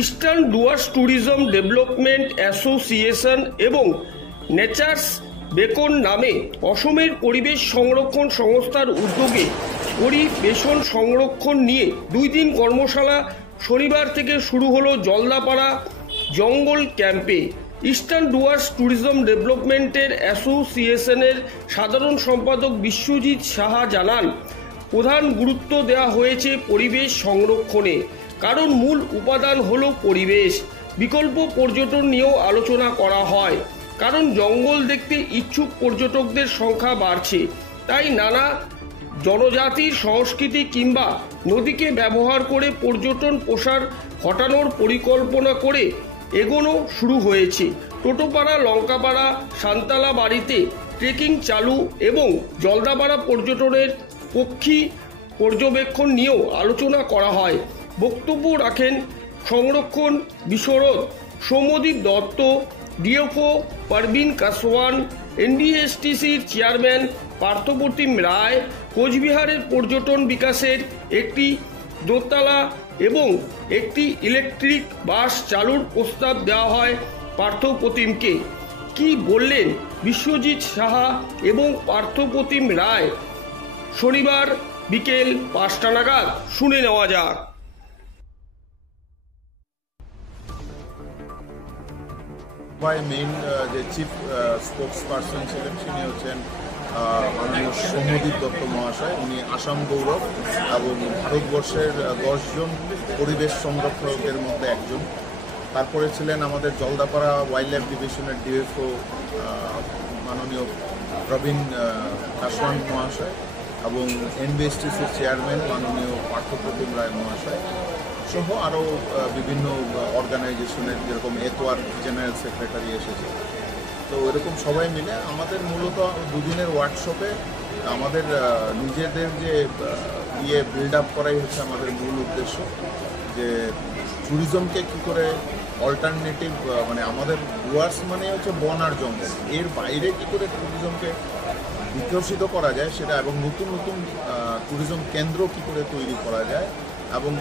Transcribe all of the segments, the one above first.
Eastern Dooars tourism development association এবং nature's beacon নামে অসমের পরিবেশ সংরক্ষণ সংস্থার উদ্যোগে পরিবেশন সংরক্ষণ নিয়ে 2 দিন কর্মশালা শনিবার থেকে শুরু হলো জলদাপাড়া জঙ্গল ক্যাম্পে। ইস্টার্ন ডুয়ার্স ট্যুরিজম ডেভেলপমেন্টের অ্যাসোসিয়েশনের সাধারণ সম্পাদক বিশ্বজিৎ সাহা জানান, প্রধান গুরুত্ব দেওয়া হয়েছে পরিবেশ সংরক্ষণে, কারণ মূল উপাদান হলো পরিবেশ। বিকল্প পর্যটন নিয়েও আলোচনা করা হয়, কারণ জঙ্গল দেখতে ইচ্ছুক পর্যটকদের সংখ্যা বাড়ছে। তাই নানা জনজাতির সংস্কৃতি কিংবা নদীকে ব্যবহার করে পর্যটন প্রসার ঘটানোর পরিকল্পনা করে এগোনো শুরু হয়েছে। টোটোপাড়া, লঙ্কাপাড়া, সান্তালা বাড়িতে ট্রেকিং চালু এবং জলদাপাড়া পর্যটনের পক্ষী পর্যবেক্ষণ নিয়েও আলোচনা করা হয়। বক্তব্য রাখেন সংরক্ষণ বিশরদ সৌম্যদীপ দত্ত, ডিএফও পারভিন কাসওয়ান, এনবিএসটিসির চেয়ারম্যান পার্থপ্রতিম রায়। কোচবিহারের পর্যটন বিকাশের একটি দোতলা এবং একটি ইলেকট্রিক বাস চালুর প্রস্তাব দেওয়া হয় পার্থপ্রতিমকে। কি বললেন বিশ্বজিৎ সাহা এবং পার্থপ্রতিম রায় শনিবার বিকেল 5টা নাগাদ শুনে নেওয়া যাক। মেইন যে চিফ স্পোক্স পার্সন ছিলেন তিনি হচ্ছেন মাননীয় সৌম্যদীপ দত্ত মহাশয়। উনি আসাম গৌরব এবং ভারতবর্ষের 10 জন পরিবেশ সংরক্ষকের মধ্যে একজন। তারপরে ছিলেন আমাদের জলদাপাড়া ওয়াইল্ড লাইফ ডিভিশনের ডিএফও মাননীয় প্রবীণ কাসওয়ান মহাশয় এবং এনবিএসটিসির চেয়ারম্যান মাননীয় পার্থপ্রতিম রায় মহাশয় সহ আরও বিভিন্ন অর্গানাইজেশনের, যেরকম এতোয়ার জেনারেল সেক্রেটারি এসেছে। তো এরকম সবাই মিলে আমাদের মূলত 2 দিনের ওয়ার্কশপে আমাদের নিজেদের যে বিল্ড আপ করাই হচ্ছে আমাদের মূল উদ্দেশ্য, যে ট্যুরিজমকে কী করে অল্টারনেটিভ, মানে আমাদের ডুয়ার্স মানে হচ্ছে বন আর জঙ্গল, এর বাইরে কী করে ট্যুরিজমকে বিকশিত করা যায় সেটা, এবং নতুন নতুন ট্যুরিজম কেন্দ্র কী করে তৈরি করা যায় এবং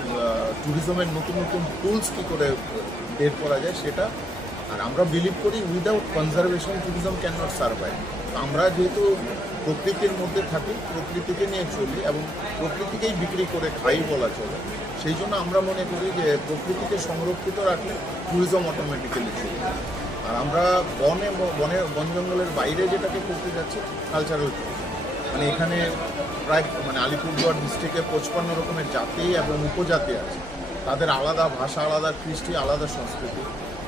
ট্যুরিজমের নতুন নতুন টুলস কী করে বের করা যায় সেটা। আর আমরা বিলিভ করি without conservation tourism can not survive. আমরা যেহেতু প্রকৃতির মধ্যে থাকি, প্রকৃতিকে নিয়ে চলি এবং প্রকৃতিকেই বিক্রি করে খাই বলা চলে, সেই জন্য আমরা মনে করি যে প্রকৃতিকে সংরক্ষিত রাখলে ট্যুরিজম অটোমেটিক্যালি চলবে। আর আমরা বন জঙ্গলের বাইরে যেটাকে করতে যাচ্ছি কালচারাল ট্যুরিজম, মানে এখানে প্রায় আলিপুরদুয়ার ডিস্ট্রিক্টে 55 রকমের জাতি এবং উপজাতি আছে। তাদের আলাদা ভাষা, আলাদা কৃষ্টি, আলাদা সংস্কৃতি,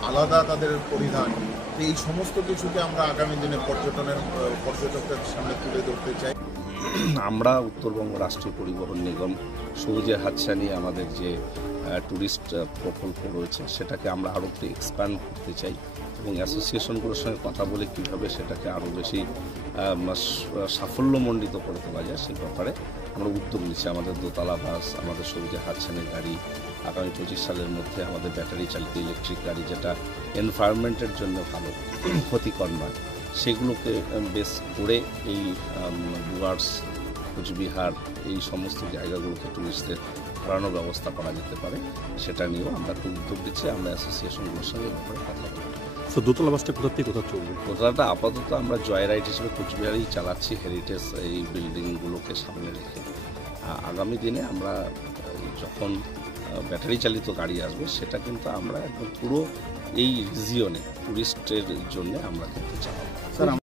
আলাদা তাদের পরিধান। এই সমস্ত কিছুকে আমরা আগামী দিনে পর্যটকদের সামনে তুলে ধরতে চাই। আমরা উত্তরবঙ্গ রাষ্ট্রীয় পরিবহন নিগম সবুজের হাতছানি আমাদের যে ট্যুরিস্ট প্রকল্প রয়েছে সেটাকে আমরা আরও একটু এক্সপ্যান্ড করতে চাই এবং অ্যাসোসিয়েশনগুলোর সঙ্গে কথা বলে কীভাবে সেটাকে আরও বেশি সাফল্যমণ্ডিত করে তোলা যায় সেই ব্যাপারে আমরা উদ্যোগ নিচ্ছি। আমাদের দোতলা বাস, আমাদের সবুজের হাতছানির গাড়ি, আগামী 25 সালের মধ্যে আমাদের ব্যাটারি চালিত ইলেকট্রিক গাড়ি, যেটা এনভায়রনমেন্টের জন্য ভালো, ক্ষতিকর নয়, সেগুলোকে বেস করে এই ডুয়ার্স, কোচবিহার এই সমস্ত জায়গাগুলোকে টুরিস্টদের ঘোরানোর ব্যবস্থা করা যেতে পারে, সেটা নিয়েও আমরা একটু উদ্যোগ দিচ্ছি। আমরা অ্যাসোসিয়েশনগুলোর সঙ্গে ব্যাপারে কথা বলব। তো দোতলা বাসটা কোথা থেকে কোথাও চলবে? দোতলাটা আপাতত আমরা জয় রাইড হিসেবে কোচবিহারেই চালাচ্ছি, হেরিটেজ এই বিল্ডিংগুলোকে সামনে রেখে। আগামী দিনে আমরা যখন ব্যাটারি চালিত গাড়ি আসবে সেটা কিন্তু আমরা একদম পুরো এই রিজিয়নে টুরিস্টের জন্য আমরা কিন্তু চালাবো।